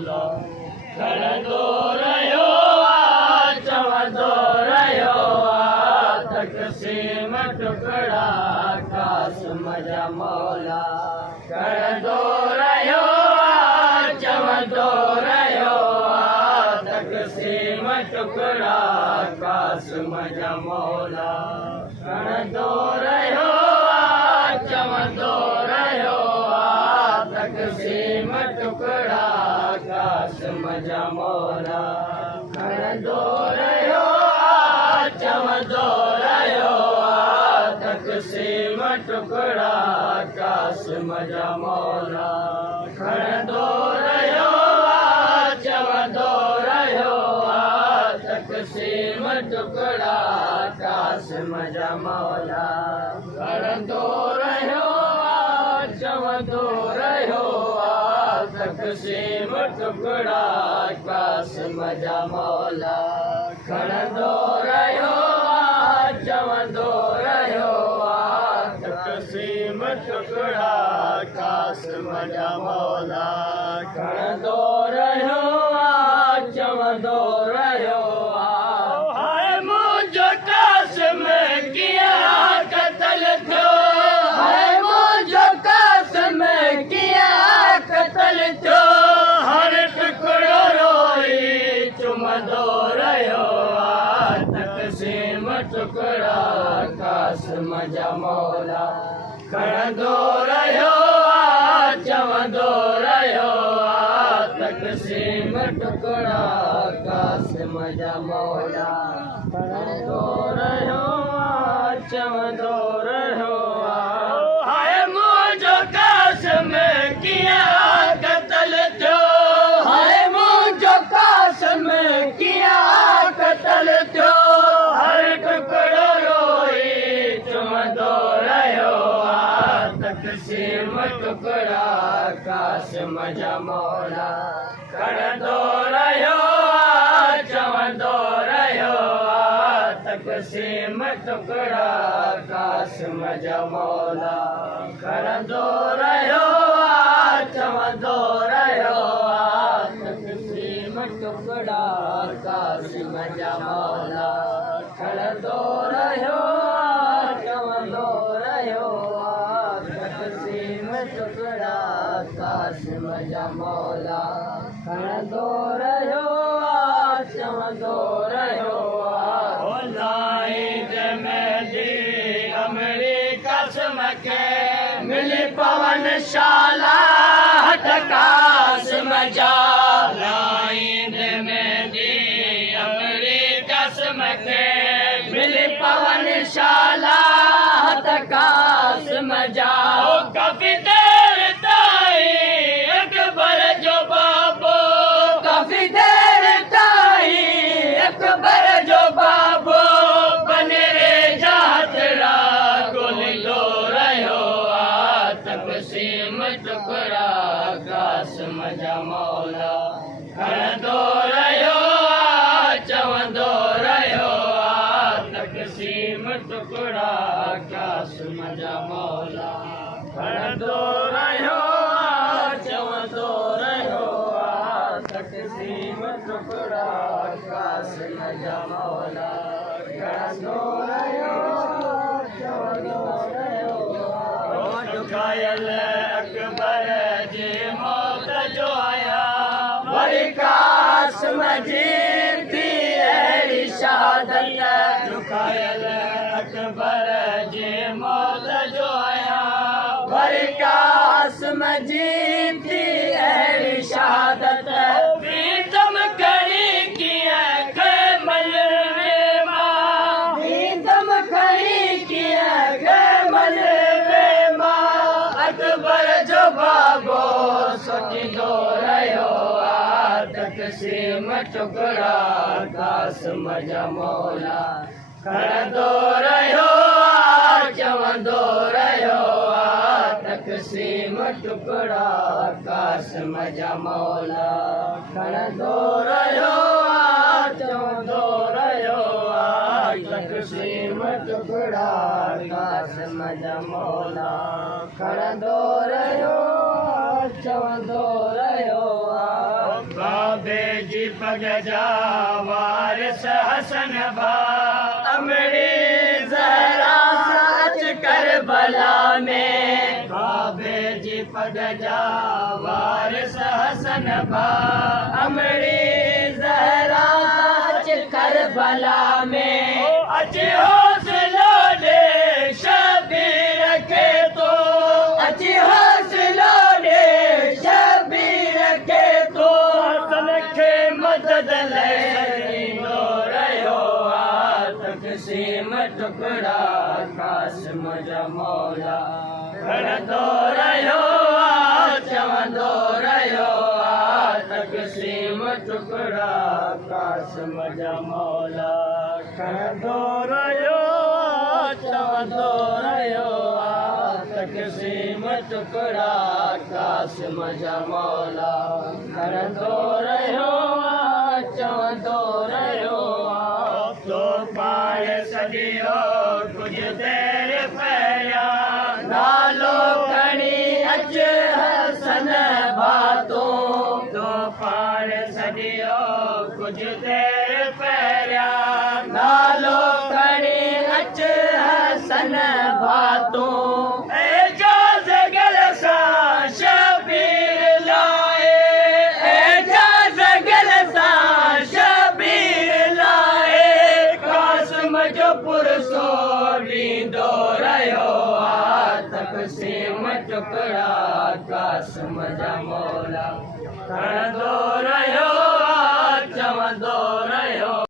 मौला खणंदो रहियो चवंदो रहियो तक़सीम टुकड़ा क़ासिम जा मौला खणंदो रहियो चवंदो रहियो तक़सीम टुकड़ा क़ासिम जा मौला खणंदो रहियो चवंदो रहियो तक़सीम टुकड़ा क़ासिम जा मौला खणंदो रहियो चवंदो रहियो तक़सीम टुकड़ा क़ासिम जा मौला खणंदो रहियो चवंदो रहियो तक़सीम टुकड़ा क़ासिम जा मौला खणंदो रहियो चवंदो रहियो तक़सीम टुकड़ा क़ासिम जा मौला खणंदो रहियो चवंदो रहियो तक़सीम टुकड़ा क़ासिम जा मौला खणंदो रहियो चवंदो रहियो हाय मुंहिंजो क़ासिम कीअं क़तल थियो हाय मुंहिंजो क़ासिम कीअं क़तल थियो हर टुकड़ो रोई चुमंदो रहियो तक़सीम टुकड़ा क़ासिम जा मौला खणंदो रहियो चवंदो रहियो तक़सीम टुकड़ा क़ासिम जा मौला खणंदो रहियो चवंदो रहियो हाय मुंहिंजो क़ासिम कीअं क़तल थियो हाय मुंहिंजो क़ासिम कीअं क़तल थियो हर टुकड़ो रोई चुमंदो रहियो तक़सीम टुकड़ा क़ासिम जा मौला खणंदो रहियो चवंदो रहियो तक़सीम टुकड़ा क़ासिम जा मौला खणंदो रहियो चवंदो रहियो तक़सीम टुकड़ा क़ासिम जा मौला खणंदो रहियो चवंदो रहियो तक़सीम टुकड़ा क़ासिम जा मौला खणंदो रहियो चवंदो रहियो नाईद मेहदी अमरी क़ासिम खे मिली पवन शाला हथ क़ासिम जा नाईद मेहदी अमरी क़ासिम खे मिली पवन शाला हथ क़ासिम जा काफ़ी देर ताईं अकबर जो बाबो काफ़ी देर ताईं अकबर जो बाबो बनेरे जा हथड़ा ॻोल्हींदो रहियो तक़सीम टुकड़ा क़ासिम जा मौला खणंदो रहियो चवंदो रहियो तक़सीम टुकड़ा क़ासिम जा मौला खणंदो रहियो चवंदो रहियो तक़सीम टुकड़ा क़ासिम जा मौला खणंदो रहियो चवंदो रहियो ॾुखायल अकबर जे मौत जो आया वरी क़ासिम जी थी अहिड़ी शहादत ॾुखायल अकबर जे मौत जो आया वरी क़ासिम जी थी अहिड़ी शहादत प्रीतम करी कीअं खैमल में मां प्रीतम करी कीअं खैमल में मां अकबर जो बाबो सोचींदो रहियो तक़सीम टुकड़ा क़ासिम जा मौला खणंदो रहियो चवंदो रहियो तक़सीम टुकड़ा क़ासिम जा मौला खणंदो रहियो चवंदो रहियो तक़सीम टुकड़ा क़ासिम जा मौला खणंदो रहियो चवंदो रहियो बाबे जी पग जा वारिस हसन बा अमरी ज़हरा सच करबला में बाबे जी पग जा वारिस हसन बा अमरी ज़हरा सच करबला में अच हौसलो दे शबीर के तो अच हौसलो दे शबीर के तो हसन के मदद ले ॾींदो रहियो तक़सीम टुकड़ा क़ासिम जा मौला खणंदो रहियो चवंदो रहियो तक़सीम टुकड़ा क़ासिम जा मौला खणंदो रहियो चवंदो रहियो तक़सीम टुकड़ा क़ासिम जा मौला खणंदो रहियो चवंदो रहियो तो पाण सॼियो कुझु देरि पहिरियां नालो खणी अच हसन भातो तो पाण सॼियो कुझु देरि पहिरियां नालो खणी अच हसन भातो एजाज़ गल सां शबीर लाए एजाज़ गल सां शबीर लाए क़ासिम जो पुरसो ॾींदो रहियो तक़सीम टुकड़ा क़ासिम जा मौला